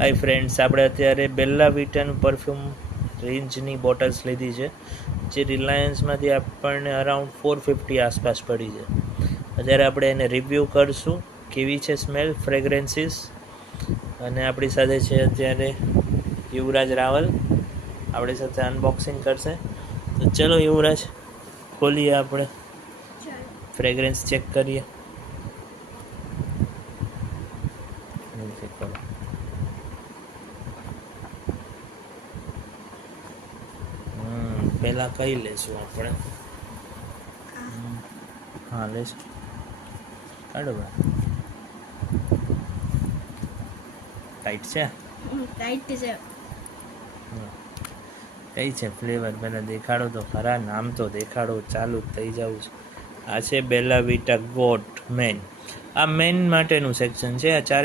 Hi friends, આપણે અત્યારે બેલ્લા વિટાનું perfume રેન્જની bottles લીધી છે, જે રિલાયન્સમાંથી આપણને અરાઉન્ડ 450 આસપાસ પડી છે. અત્યારે આપણે એને રિવ્યૂ કરશું, કેવી છે સ્મેલ, ફ્રેગ્રન્સીસ. અને આપણી સાથે છે અત્યારે યુવરાજ રાવલ, આપણી સાથે અનબોક્સિંગ કરશે. તો ચલો યુવરાજ, ખોલીએ, આપણે ફ્રેગ્રન્સ ચેક કરીએ. પહેલાં કઈ લેશું આપણે? હા, લેશું. કાઢો બા. ટાઈટ છે? ટાઈટ છે. કઈ છે ફ્લેવર? પહેલાં દેખાડો તો ખરા, નામ તો દેખાડો, ચાલુ જ થઈ જવું છે. આ છે બેલા વિટા ગોટ મેન. આ મેન માટેનું સેક્શન છે. આ ચારે